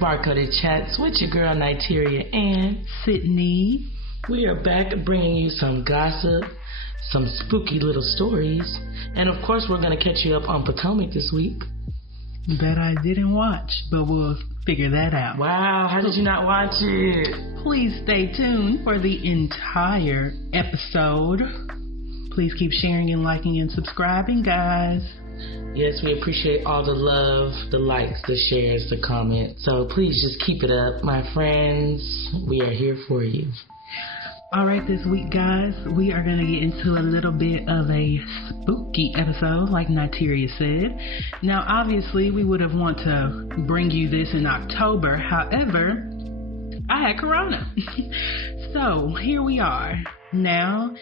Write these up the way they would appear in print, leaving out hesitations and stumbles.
Sparkcoated Chats with your girl Niteria and Sydney. We are back bringing you some gossip, some spooky little stories, and of course we're going to catch you up on Potomac this week. That I didn't watch, but we'll figure that out. Wow, how did you not watch it? Please stay tuned for the entire episode. Please keep sharing and liking and subscribing, guys. Yes, we appreciate all the love, the likes, the shares, the comments. So please just keep it up, my friends. We are here for you. All right, this week, guys, we are going to get into a little bit of a spooky episode, like Niteria said. Now, obviously, we would have wanted to bring you this in October. However, I had Corona. So, here we are. Now,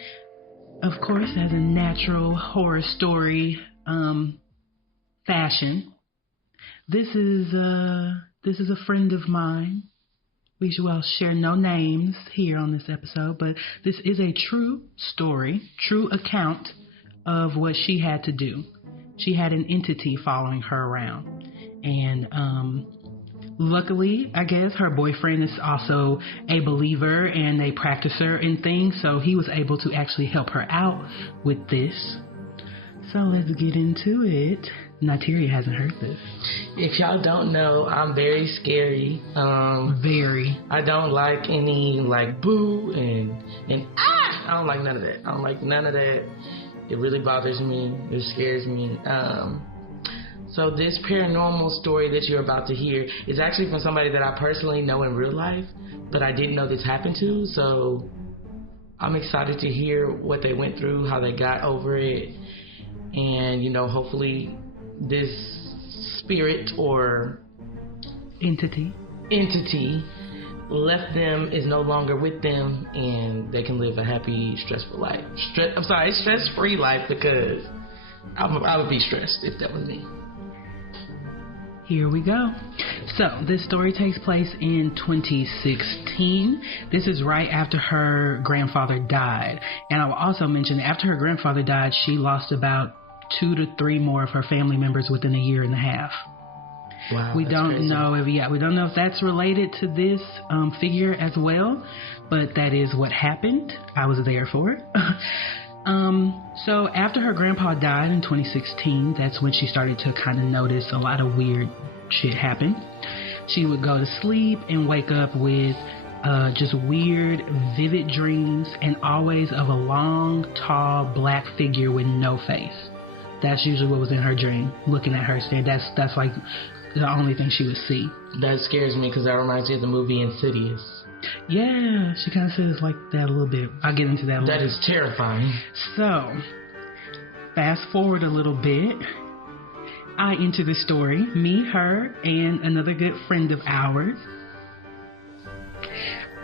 of course, as a natural horror story fashion, this is a friend of mine. We shall share no names here on this episode, but this is a true story, true account of what she had to do. She had an entity following her around. And luckily, I guess, her boyfriend is also a believer and a practicer in things, so he was able to actually help her out with this. So let's get into it. Niteria hasn't heard this. If y'all don't know, I'm very scary. Very. I don't like any boo and ah! I don't like none of that. I don't like none of that. It really bothers me. It scares me. So this paranormal story that you're about to hear is actually from somebody that I personally know in real life, but I didn't know this happened to. So I'm excited to hear what they went through, how they got over it, and hopefully this spirit or entity left them, is no longer with them, and they can live a happy, stressful life. Stress-free life, because I would be stressed if that was me. Here we go. So this story takes place in 2016. This is right after her grandfather died. And I will also mention, after her grandfather died, she lost about 2 to 3 more of her family members within a year and a half. Wow, we don't know if that's related to this figure as well, but that is what happened. I was there for it. So after her grandpa died in 2016, that's when she started to kind of notice a lot of weird shit happen. She would go to sleep and wake up with just weird, vivid dreams, and always of a long, tall, black figure with no face. That's usually what was in her dream, looking at her, saying that's like the only thing she would see. That scares me, because that reminds me of the movie Insidious. Yeah, she kind of says like that a little bit. I'll get into that a little bit. That is terrifying. So, fast forward a little bit. I enter the story, me, her, and another good friend of ours.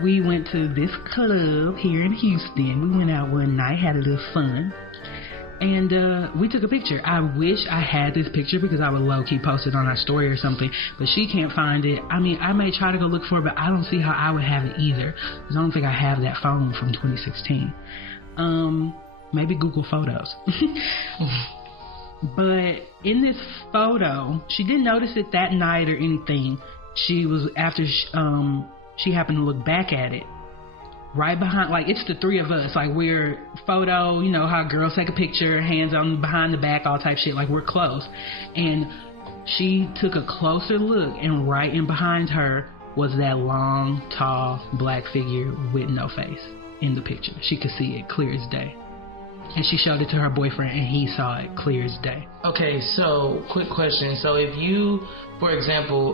We went to this club here in Houston. We went out one night, had a little fun. And we took a picture. I wish I had this picture, because I would low-key post it on our story or something. But she can't find it. I mean, I may try to go look for it, but I don't see how I would have it either, because I don't think I have that phone from 2016. Maybe Google Photos. But in this photo, she didn't notice it that night or anything. She was, after she happened to look back at it, right behind, it's the 3 of us, we're photo, how girls take a picture, hands on behind the back, all type shit, we're close. And she took a closer look, and right in behind her was that long, tall, black figure with no face in the picture. She could see it clear as day. And she showed it to her boyfriend, and he saw it clear as day. Okay, so quick question. So if you, for example,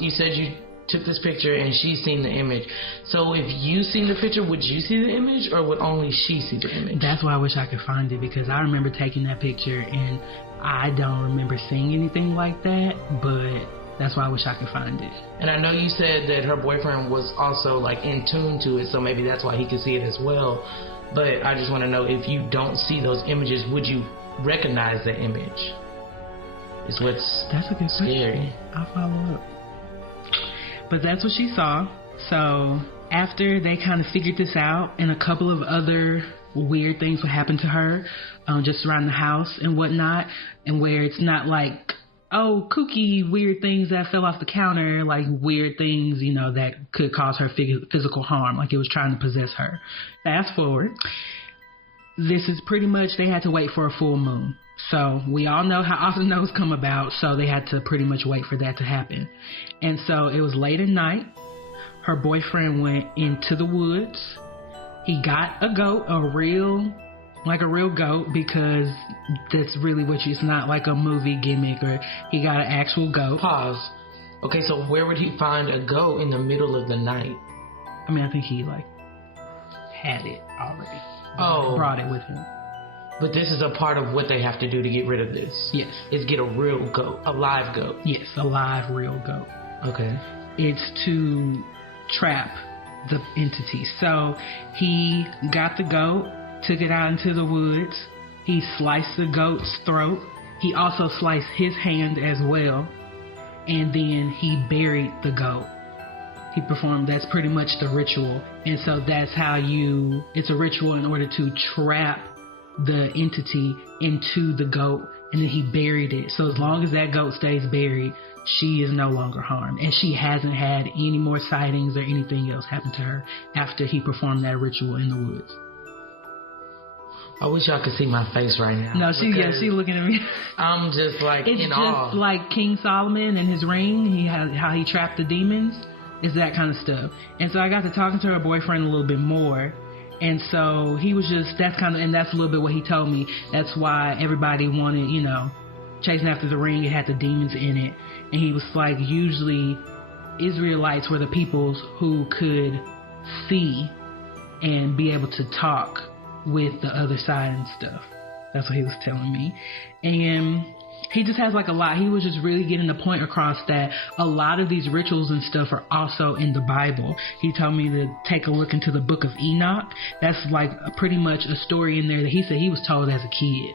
you said you took this picture and she's seen the image. So if you seen the picture, would you see the image, or would only she see the image? That's why I wish I could find it, because I remember taking that picture and I don't remember seeing anything like that, but that's why I wish I could find it. And I know you said that her boyfriend was also in tune to it, so maybe that's why he could see it as well. But I just want to know, if you don't see those images, would you recognize the image? Is what's That's a good scary. Question. I'll follow up. But that's what she saw. So after they kind of figured this out, and a couple of other weird things would happen to her, just around the house and whatnot, and where it's not kooky, weird things that fell off the counter, like weird things, that could cause her physical harm, like it was trying to possess her. Fast forward. This is pretty much, they had to wait for a full moon. So we all know how often those come about, so they had to pretty much wait for that to happen. And so it was late at night. Her boyfriend went into the woods. He got a goat, a real goat, because that's really it's not like a movie gimmick, or he got an actual goat. Pause. Okay, so where would he find a goat in the middle of the night? I mean, I think he had it already. Brought it with him. But this is a part of what they have to do to get rid of this. Yes. Is get a real goat, a live goat. Yes, a live, real goat. Okay. It's to trap the entity. So he got the goat, took it out into the woods. He sliced the goat's throat. He also sliced his hand as well. And then he buried the goat. He performed, that's pretty much the ritual. And so that's how it's a ritual in order to trap the entity into the goat. And then he buried it. So as long as that goat stays buried, she is no longer harmed. And she hasn't had any more sightings or anything else happen to her after he performed that ritual in the woods. I wish y'all could see my face right now. No, she's looking at me. I'm just like in awe. It's just like King Solomon and his ring, how he trapped the demons. It's that kind of stuff. And so I got to talking to her boyfriend a little bit more. And so he was that's a little bit what he told me. That's why everybody wanted, chasing after the ring. It had the demons in it. And he was like, usually Israelites were the peoples who could see and be able to talk with the other side and stuff. That's what he was telling me. And he just has a lot. He was just really getting the point across that a lot of these rituals and stuff are also in the Bible. He told me to take a look into the book of Enoch. That's pretty much a story in there that he said he was told as a kid.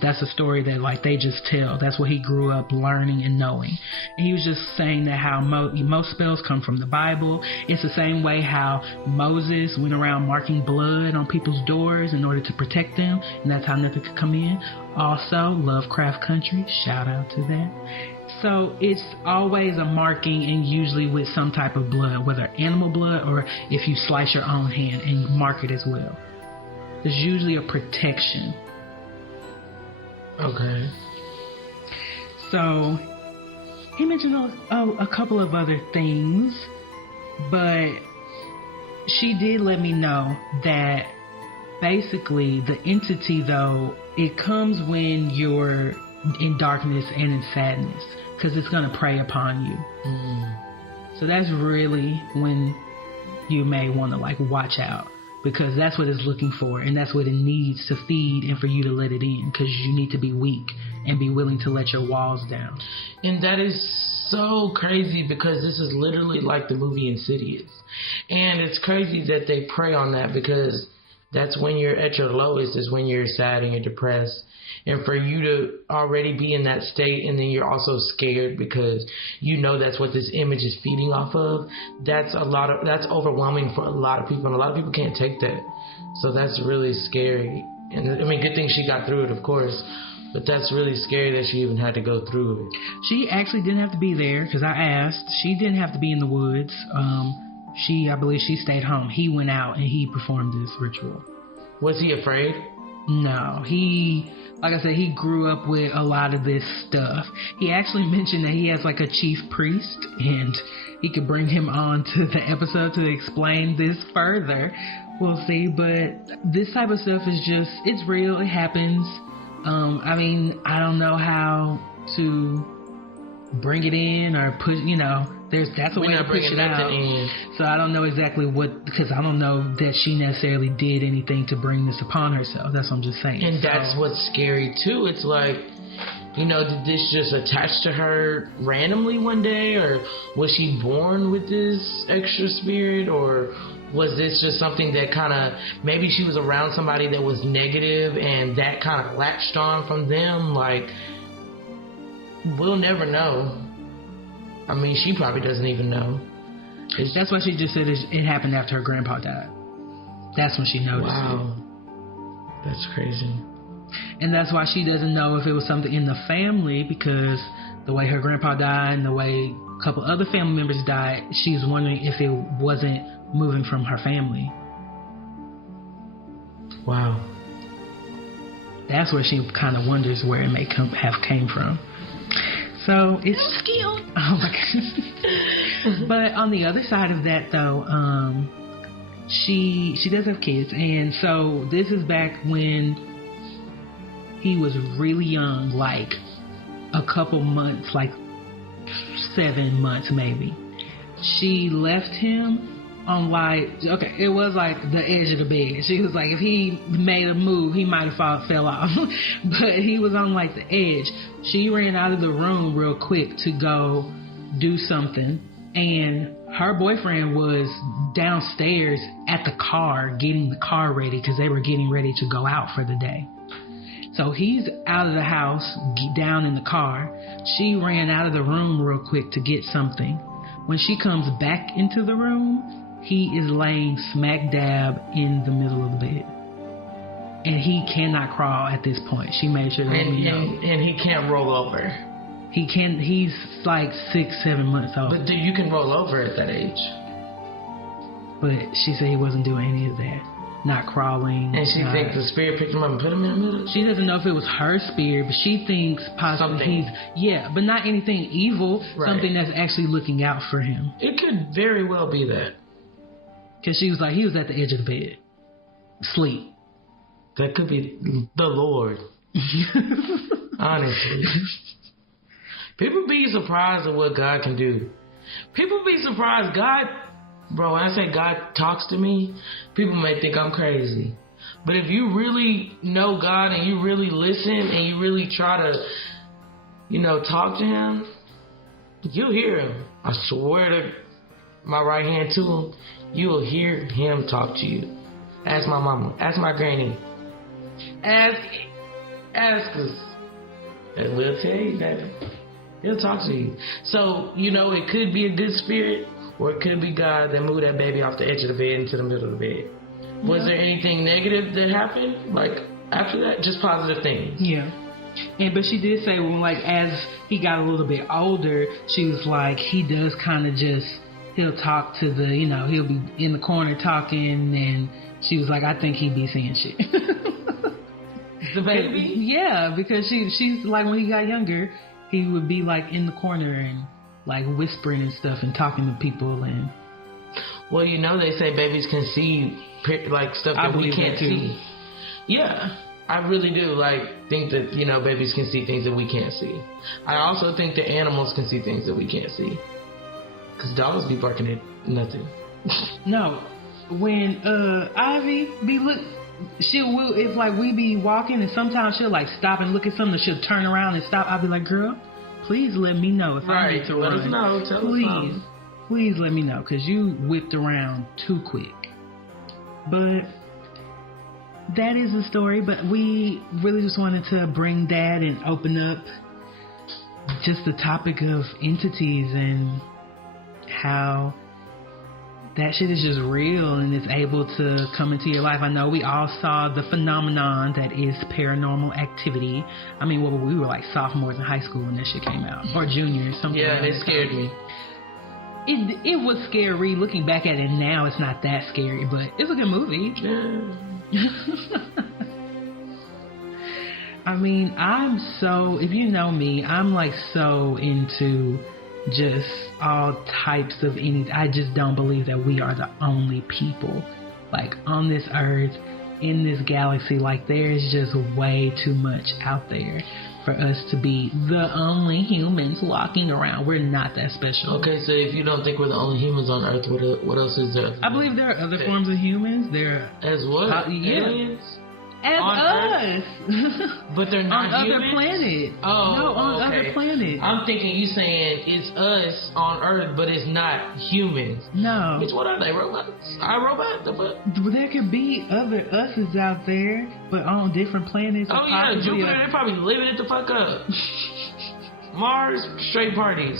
That's a story that they just tell. That's what he grew up learning and knowing. And he was just saying that how most spells come from the Bible. It's the same way how Moses went around marking blood on people's doors in order to protect them, and that's how nothing could come in. Also, Lovecraft Country, shout out to that. So it's always a marking, and usually with some type of blood, whether animal blood or if you slice your own hand and mark it as well. There's usually a protection. Okay. So he mentioned a couple of other things, but she did let me know that basically the entity, though, it comes when you're in darkness and in sadness, because it's going to prey upon you. So that's really when you may want to watch out, because that's what it's looking for, and that's what it needs to feed and for you to let it in, because you need to be weak and be willing to let your walls down. And that is so crazy, because this is literally like the movie Insidious. And it's crazy that they prey on that, because that's when you're at your lowest, is when you're sad and you're depressed. And for you to already be in that state, and then you're also scared because that's what this image is feeding off of, that's overwhelming for a lot of people, and a lot of people can't take that. So that's really scary. And I mean, good thing she got through it, of course, but that's really scary that she even had to go through it. She actually didn't have to be there, because I asked. She didn't have to be in the woods. I believe she stayed home. He went out and he performed this ritual. Was he afraid? No, like I said, he grew up with a lot of this stuff. He actually mentioned that he has a chief priest, and he could bring him on to the episode to explain this further. We'll see, but this type of stuff is it's real, it happens. I mean, I don't know how to bring it in or put, that's a way to push it out. So I don't know exactly because I don't know that she necessarily did anything to bring this upon herself. That's what I'm just saying. And that's what's scary too. It's did this just attach to her randomly one day, or was she born with this extra spirit, or was this just something that kind of, maybe she was around somebody that was negative and that kind of latched on from them? We'll never know. I mean, she probably doesn't even know. That's why she just said it happened after her grandpa died. That's when she noticed it. Wow. That's crazy. And that's why she doesn't know if it was something in the family, because the way her grandpa died and the way a couple other family members died, she's wondering if it wasn't moving from her family. Wow. That's where she kind of wonders where it may have came from. So it's skilled. Oh my god. But on the other side of that, though, she does have kids, and so this is back when he was really young, like a couple months, like 7 months maybe. She left him on it was like the edge of the bed. She was like, if he made a move, he might have fell off. But he was on like the edge. She ran out of the room real quick to go do something, and her boyfriend was downstairs at the car getting the car ready because they were getting ready to go out for the day. So he's out of the house, down in the car. She ran out of the room real quick to get something. When she comes back into the room, he is laying smack dab in the middle of the bed. And he cannot crawl at this point. She made sure to let me know. And he can't roll over. He's like 6-7 months old. But you can roll over at that age. But she said he wasn't doing any of that. Not crawling. And she thinks the spirit picked him up and put him in the middle? She doesn't know if it was her spirit, but she thinks possibly but not anything evil. Right. Something that's actually looking out for him. It could very well be that. Because she was like, he was at the edge of the bed. Sleep. That could be the Lord. Honestly. People be surprised at what God can do. People be surprised. Bro, when I say God talks to me, people may think I'm crazy. But if you really know God and you really listen and you really try to, talk to him, you'll hear him. I swear to my right hand to him, you will hear him talk to you. Ask my mama. Ask my granny. Ask us. And we'll tell you that he'll talk to you. So, it could be a good spirit, or it could be God that moved that baby off the edge of the bed into the middle of the bed. Yeah. Was there anything negative that happened? Like, after that? Just positive things? Yeah. But she did say, as he got a little bit older, she was like, he does kind of he'll talk to he'll be in the corner talking, and she was like, I think he'd be saying shit. The baby? Yeah, because she's like, when he got younger, he would be like in the corner and like whispering and stuff and talking to people. And well, they say babies can see like stuff that we can't see. Yeah, I really do think that babies can see things that we can't see. I also think that animals can see things that we can't see. Because dogs be barking at nothing. No, when Ivy be it's like we be walking and sometimes she'll like stop and look at something, she'll turn around and stop. I'll be like, girl, please let me know if I need to run. Let us know. Tell us. Please let me know, because you whipped around too quick. But that is the story. But we really just wanted to bring that and open up just the topic of entities and how that shit is just real and it's able to come into your life. I know we all saw the phenomenon that is Paranormal Activity. I mean, we were like sophomores in high school when that shit came out, or juniors, something. Yeah, like it scared me. It was scary. Looking back at it now, it's not that scary, but it's a good movie. Yeah. I mean, if you know me, I'm like so into just all types of I just don't believe that we are the only people like on this earth, in this galaxy. Like, there's just way too much out there for us to be the only humans walking around. We're not that special. Okay, so if you don't think we're the only humans on earth, what else is there? I believe there are other forms of humans. There as what? Aliens? As us. But they're not on humans? Other planets. Oh, no, on other planets. I'm thinking you saying it's us on Earth, but it's not humans. No. Which one are they? Robots? iRobot? The fuck? There could be other us's out there, but on different planets. Oh yeah, Jupiter. They're probably living it the fuck up. Mars, straight parties.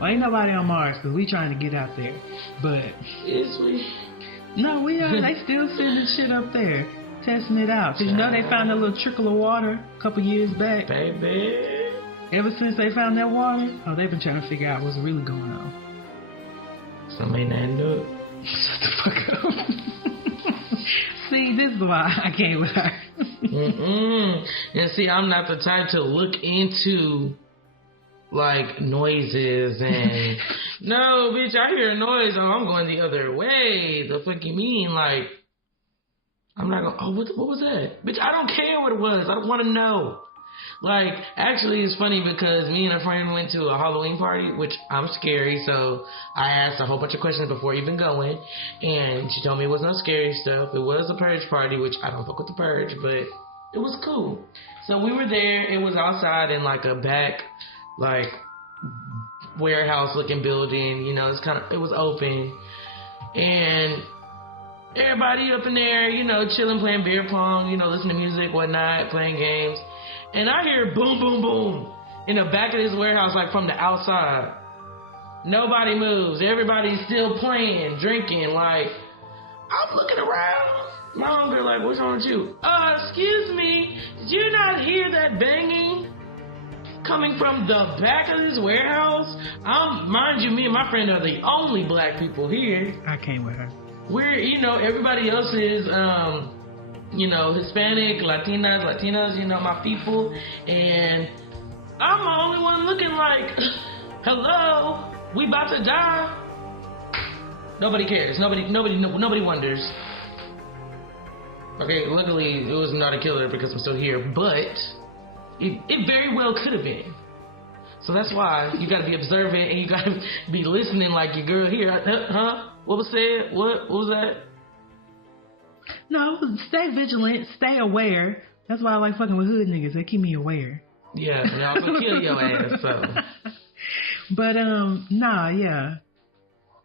Well, ain't nobody on Mars because we trying to get out there. But is we? No, we are. They still sending shit up there. Testing it out. Because they found a little trickle of water a couple years back. Baby. Ever since they found that water, they've been trying to figure out what's really going on. Somebody named it. Shut the fuck up. See, this is why I came with her. And see, I'm not the type to look into like noises and no, bitch, I hear a noise, I'm going the other way. The fuck you mean? Like, I'm not gonna, what was that? Bitch, I don't care what it was. I don't want to know. Like, actually, it's funny because me and a friend went to a Halloween party, which I'm scary, so I asked a whole bunch of questions before even going, and she told me it was no scary stuff. It was a purge party, which I don't fuck with the purge, but it was cool. So we were there. It was outside in like a back, like, warehouse-looking building. You know, it was open, and everybody up in there, you know, chilling, playing beer pong, you know, listening to music, whatnot, playing games. And I hear boom, boom, boom in the back of this warehouse, like from the outside. Nobody moves. Everybody's still playing, drinking. Like, I'm looking around. My homegirl like, what's wrong with you? Excuse me. Did you not hear that banging coming from the back of this warehouse? Mind you, me and my friend are the only black people here. I came with her. We're, you know, everybody else is, you know, Hispanic, Latinos, you know, my people. And I'm the only one looking like, hello, we about to die. Nobody cares. Nobody wonders. Okay, luckily it was not a killer because I'm still here, but it very well could have been. So that's why you gotta be observant and you gotta be listening like your girl here. Huh? What was said? What was that? No, stay vigilant, stay aware. That's why I like fucking with hood niggas. They keep me aware. Yeah, and also kill your ass, so. But, yeah.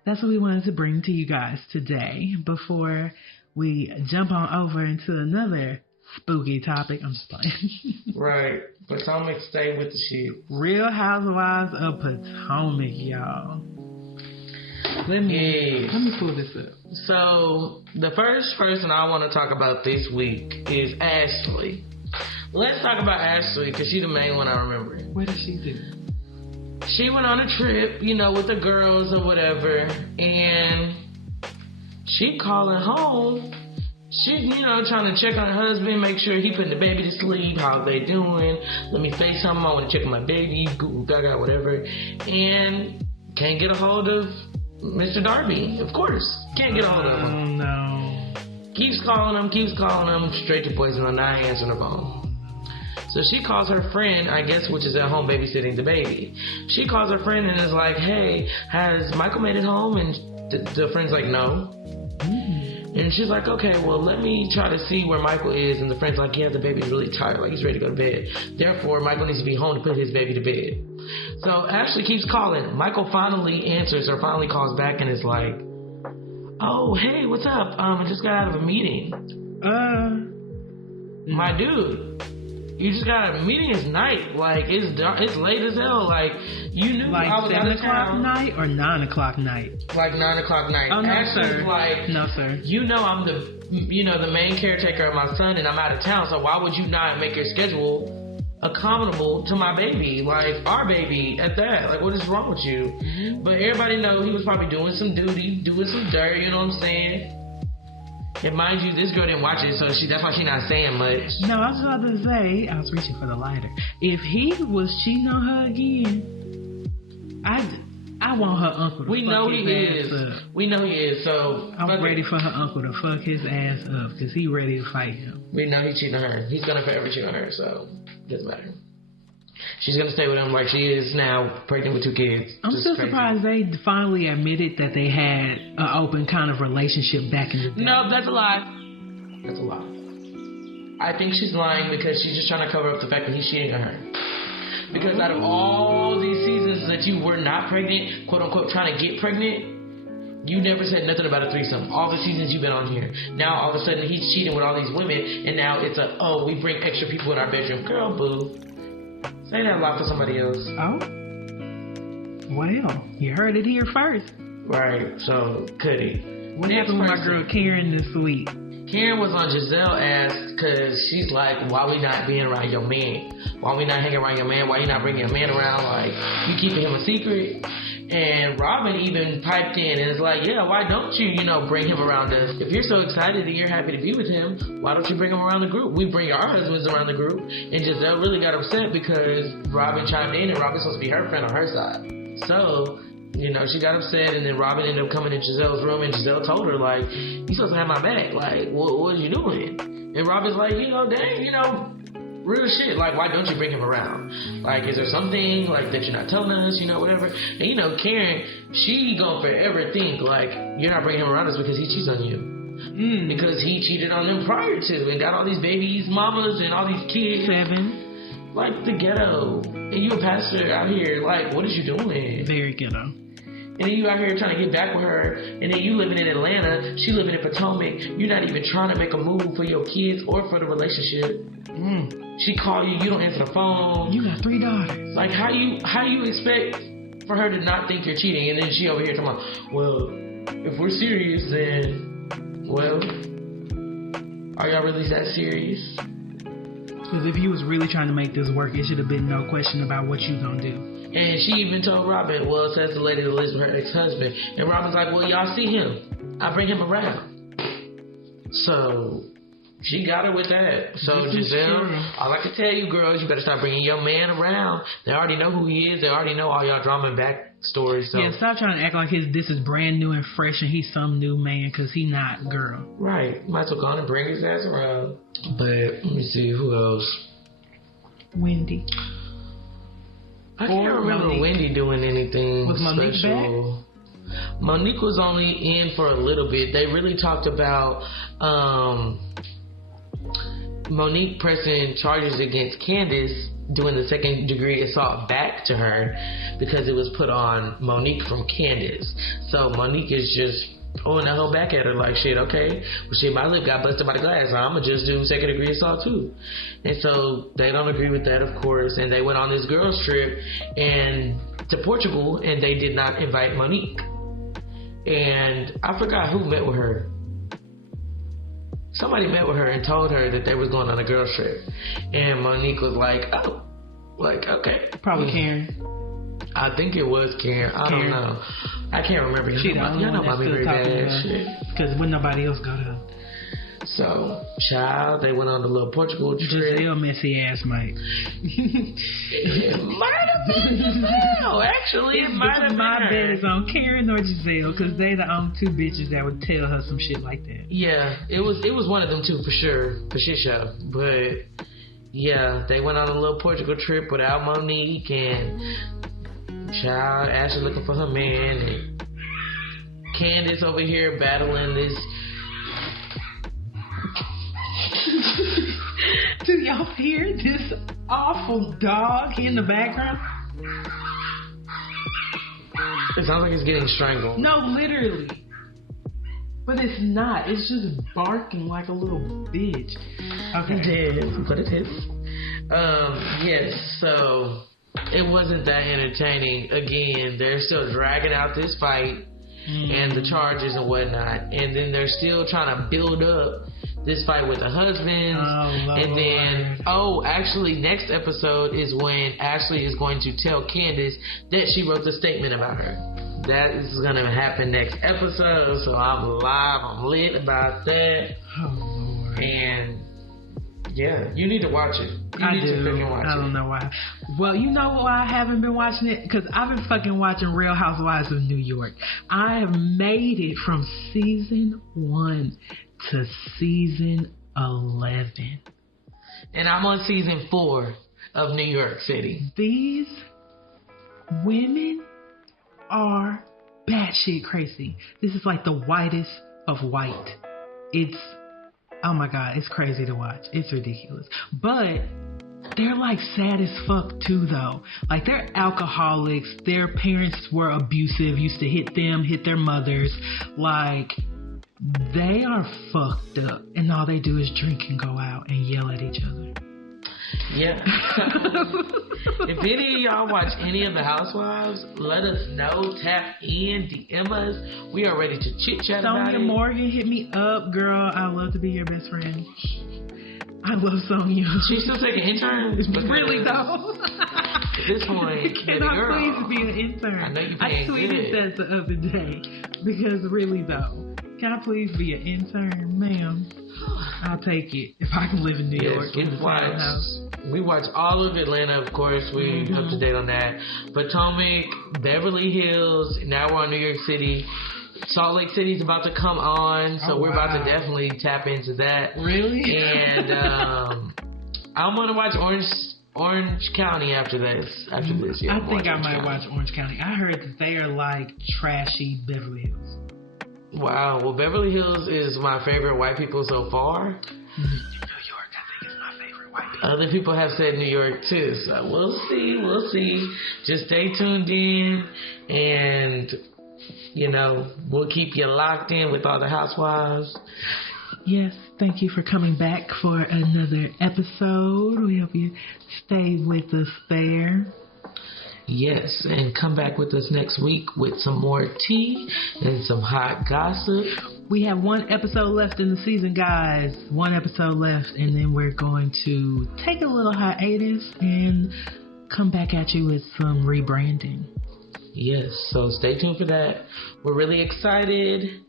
That's what we wanted to bring to you guys today before we jump on over into another spooky topic. I'm just playing. Right. Potomac, stay with the shit. Real Housewives of Potomac, y'all. Let me pull this up. So, the first person I want to talk about this week is Ashley. Let's talk about Ashley, because she's the main one I remember. What did she do? She went on a trip, you know, with the girls or whatever, and she calling home. She, you know, trying to check on her husband, make sure he putting the baby to sleep, how they doing, let me say something, I want to check on my baby, gaga, whatever, and can't get a hold of Mr. Darby, of course. Can't get a hold of him. Oh, no. Keeps calling him, straight to voicemail, not answering the phone. So she calls her friend, I guess, which is at home babysitting the baby. She calls her friend and is like, hey, has Michael made it home? And the friend's like, no. And she's like, okay, well, let me try to see where Michael is. And the friend's like, yeah, the baby's really tired, like he's ready to go to bed. Therefore, Michael needs to be home to put his baby to bed. So Ashley keeps calling. Michael finally answers or finally calls back and is like, oh, hey, what's up? I just got out of a meeting. My dude, you just got out of a meeting. It's night. Like, it's late as hell. Like, you knew like I was out of 7 o'clock town. night or 9 o'clock night? Like 9 o'clock night. Oh, no, Ashley's sir. like, no, sir. you know I'm the main caretaker of my son and I'm out of town, so why would you not make your schedule accommodable to my baby, like our baby at that? Like, what is wrong with you? Mm-hmm. But everybody know he was probably doing some duty, doing some dirt, you know what I'm saying? And mind you, this girl didn't watch it, so that's why she's not saying much. No, I was about to say, I was reaching for the lighter. If he was cheating on her again, I want her uncle to we fuck know his he ass is. up. We know he is, so I'm ready for her uncle to fuck his ass up, because he ready to fight him. We know he's cheating on her. He's gonna forever cheat on her, so it doesn't matter. She's gonna stay with him like she is now, pregnant with 2 kids. I'm still surprised they finally admitted that they had an open kind of relationship back in the day. No, that's a lie. That's a lie. I think she's lying because she's just trying to cover up the fact that he's cheating on her. Because out of all these seasons that you were not pregnant, quote unquote, trying to get pregnant, you never said nothing about a threesome. All the seasons you've been on here. Now all of a sudden he's cheating with all these women, and now it's we bring extra people in our bedroom. Girl, boo. Say that a lot for somebody else. Oh? Well, you heard it here first. Right, so, could he? What happened with my girl Karen this week? Karen was on Giselle ass because she's like, why we not being around your man? Why we not hanging around your man? Why you not bringing your man around? Like, you keeping him a secret? And Robin even piped in and is like, yeah, why don't you, bring him around us? If you're so excited and you're happy to be with him, why don't you bring him around the group? We bring our husbands around the group. And Giselle really got upset because Robin chimed in and Robin's supposed to be her friend on her side. So, she got upset and then Robin ended up coming in Giselle's room and Giselle told her, like, you supposed to have my back. Like, what are you doing? And Robin's like, dang, real shit. Like, why don't you bring him around? Like, is there something, like, that you're not telling us, whatever? And, Karen, she gonna forever think, like, you're not bringing him around us because he cheats on you. Because he cheated on them prior to and got all these babies, mamas, and all these kids. 7. Like, the ghetto. And you a pastor out here, like, what is you doing? Very ghetto. And then you out here trying to get back with her, and then you living in Atlanta, she living in Potomac. You're not even trying to make a move for your kids or for the relationship. She call you, you don't answer the phone. You got 3 daughters. Like, how you expect for her to not think you're cheating? And then she over here talking about, well, if we're serious, then, well, are y'all really that serious? Because if you was really trying to make this work, it should have been no question about what you gonna do. And she even told Robin, well, says the lady that lives with her ex-husband. And Robin's like, well, y'all see him. I bring him around. So she got her with that. So Giselle, all I can tell you, girls, you better start bringing your man around. They already know who he is. They already know all y'all drama and backstories. So. Yeah, stop trying to act like this is brand new and fresh and he's some new man because he not, girl. Right. Might as well go on and bring his ass around. But let me see, who else? Wendy. I can't remember Monique. Wendy doing anything Was Monique special. Monique was only in for a little bit. They really talked about Monique pressing charges against Candace doing the second-degree assault back to her because it was put on Monique from Candace. So Monique is just throwing that hoe back at her like, shit, okay, well, shit, my lip got busted by the glass, so I'm gonna just do second-degree assault too. And so they don't agree with that, of course, and they went on this girls trip and to Portugal, and they did not invite Monique. And I forgot who met with her. Somebody met with her and told her that they was going on a girls trip, and Monique was like, oh, like, okay. Probably Karen. I think it was Karen. I don't know. I can't remember. She the only one that's still talking about shit. Because when nobody else got her. So, child, they went on the little Portugal trip. Giselle messy ass, Mike. It might have been Giselle. Actually, it might have been my her. bet is on Karen or Giselle because they the only 2 bitches that would tell her some shit like that. Yeah, it was one of them two for sure, for shit show. But yeah, they went on a little Portugal trip without Monique, and child, Ashley looking for her man, and Candace over here battling this. Do y'all hear this awful dog in the background? It sounds like it's getting strangled. No, literally. But it's not. It's just barking like a little bitch. Okay. It is, but it is. Yes, so it wasn't that entertaining. Again, they're still dragging out this fight and the charges and whatnot. And then they're still trying to build up this fight with the husbands. And then, actually, next episode is when Ashley is going to tell Candace that she wrote the statement about her. That is going to happen next episode. So I'm live. I'm lit about that. Oh, Lord. And yeah, you need to watch it. You I need do. to freaking watch I don't know why. Well, you know why I haven't been watching it? Because I've been fucking watching Real Housewives of New York. I have made it from season 1 to season 11. And I'm on season 4 of New York City. These women are batshit crazy. This is like the whitest of white. It's, oh my God, it's crazy to watch. It's ridiculous. But they're like sad as fuck too though. Like they're alcoholics. Their parents were abusive, used to hit them, hit their mothers. Like they are fucked up. And all they do is drink and go out and yell at each other. Yeah. If any of y'all watch any of the Housewives, let us know. Tap in, DM us. We are ready to chit chat about it. Sonia Morgan, hit me up, girl. I love to be your best friend. I love Sonia. She's still taking interns. Really though. At this point, can I please be an intern? I know you I paying tweeted good. that the other day because really though, can I please be an intern, ma'am? I'll take it if I can live in New York in the townhouse. We watch all of Atlanta, of course. We up to date on that. Potomac, Beverly Hills. Now we're on New York City. Salt Lake City's about to come on, so we're about to definitely tap into that. Really? And I'm gonna watch Orange County after this. Yeah, I think I might watch Orange County. I heard that they are like trashy Beverly Hills. Wow. Well, Beverly Hills is my favorite white people so far. New York, I think, is my favorite white people. Other people have said New York too, so we'll see. Just stay tuned in, and we'll keep you locked in with all the Housewives. Yes, thank you for coming back for another episode. We hope you stay with us there. Yes, and come back with us next week with some more tea and some hot gossip. We have one episode left in the season, guys. One episode left, and then we're going to take a little hiatus and come back at you with some rebranding. Yes, so stay tuned for that. We're really excited.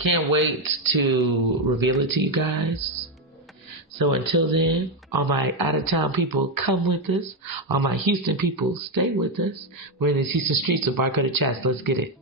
Can't wait to reveal it to you guys. So until then, all my out-of-town people, come with us. All my Houston people, stay with us. We're in these Houston streets of Barcode Chats. Let's get it.